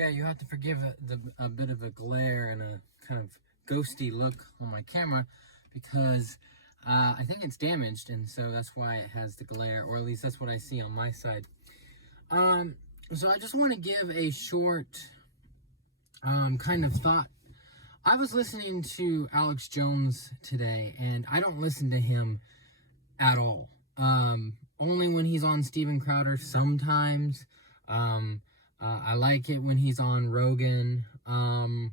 Okay, you have to forgive a bit of a glare and a kind of ghosty look on my camera because I think it's damaged, and so that's why it has the glare, or at least that's what I see on my side. So I just want to give a short kind of thought. I was listening to Alex Jones today, and I don't listen to him at all. Only when he's on Steven Crowder sometimes. I like it when he's on Rogan, and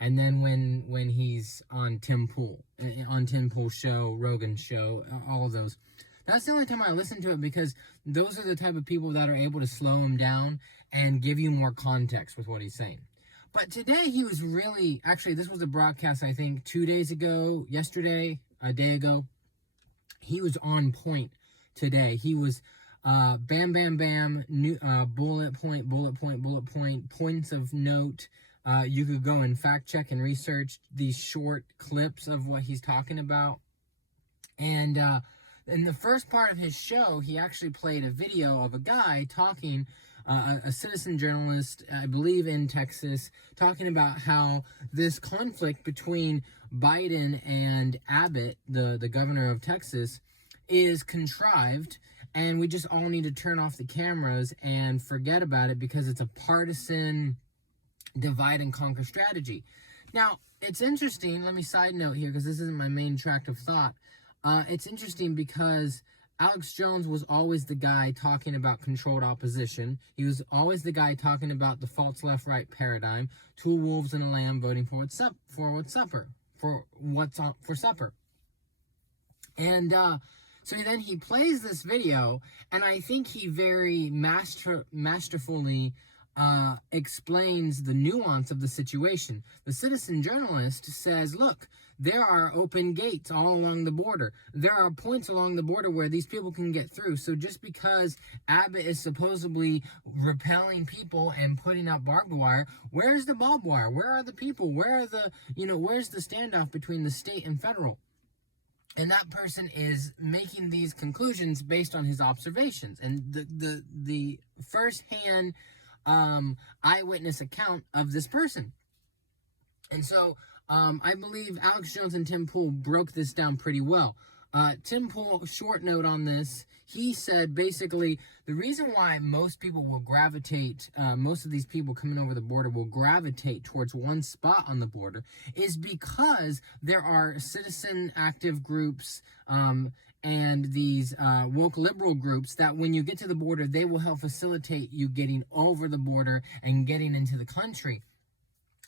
then when he's on Tim Pool's show, Rogan's show, all of those. That's the only time I listen to it, because those are the type of people that are able to slow him down and give you more context with what he's saying. But today he was really, actually this was a broadcast I think 2 days ago, yesterday, a day ago. He was on point today. He was bam, bam, bam, new, bullet point, points of note. You could go and fact check and research these short clips of what he's talking about. And in the first part of his show, he actually played a video of a guy talking, a citizen journalist, I believe in Texas, talking about how this conflict between Biden and Abbott, the governor of Texas, is contrived, and we just all need to turn off the cameras and forget about it because it's a partisan divide and conquer strategy. Now, it's interesting, let me side note here because this isn't my main track of thought. It's interesting because Alex Jones was always the guy talking about controlled opposition. He was always the guy talking about the false left-right paradigm, two wolves and a lamb voting for supper. And so then he plays this video, and I think he very masterfully explains the nuance of the situation. The citizen journalist says, look, there are open gates all along the border. There are points along the border where these people can get through. So just because Abbott is supposedly repelling people and putting out barbed wire, where's the barbed wire? Where are the people? Where are the, where's the standoff between the state and federal? And that person is making these conclusions based on his observations and the first-hand eyewitness account of this person. And so I believe Alex Jones and Tim Pool broke this down pretty well. Tim Pool, short note on this, he said basically the reason why most people will gravitate, most of these people coming over the border will gravitate towards one spot on the border is because there are citizen active groups and these woke liberal groups that when you get to the border, they will help facilitate you getting over the border and getting into the country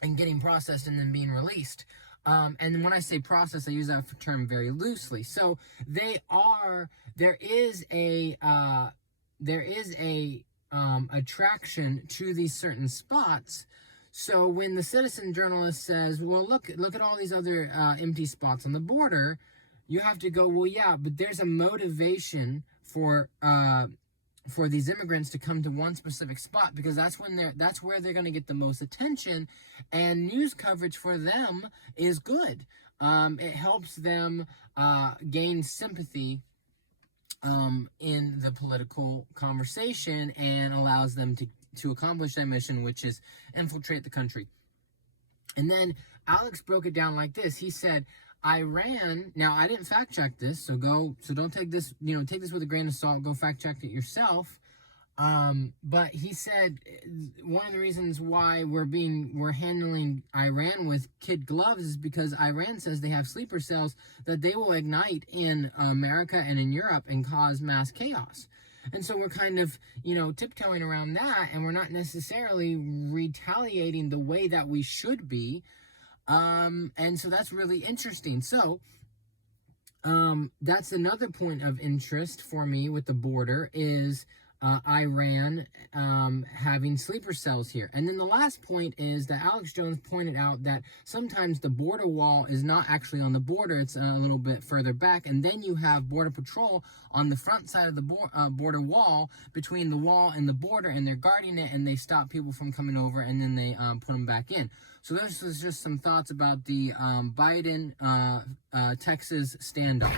and getting processed and then being released. And when I say process, I use that term very loosely. So there is a attraction to these certain spots. So when the citizen journalist says, well, look at all these other empty spots on the border, you have to go, well, yeah, but there's a motivation for these immigrants to come to one specific spot because that's where they're going to get the most attention, and news coverage for them is good. It helps them gain sympathy in the political conversation and allows them to accomplish their mission, which is infiltrate the country. And then Alex broke it down like this. He said, Iran, now I didn't fact check this, so don't take this, take this with a grain of salt, go fact check it yourself. But he said one of the reasons why we're handling Iran with kid gloves is because Iran says they have sleeper cells that they will ignite in America and in Europe and cause mass chaos. And so we're kind of, tiptoeing around that, and we're not necessarily retaliating the way that we should be. And so that's really interesting. So, that's another point of interest for me with the border is, Iran, having sleeper cells here. And then the last point is that Alex Jones pointed out that sometimes the border wall is not actually on the border, it's a little bit further back, and then you have Border Patrol on the front side of the border wall, between the wall and the border, and they're guarding it, and they stop people from coming over, and then they put them back in. So this was just some thoughts about the Biden, Texas standoff.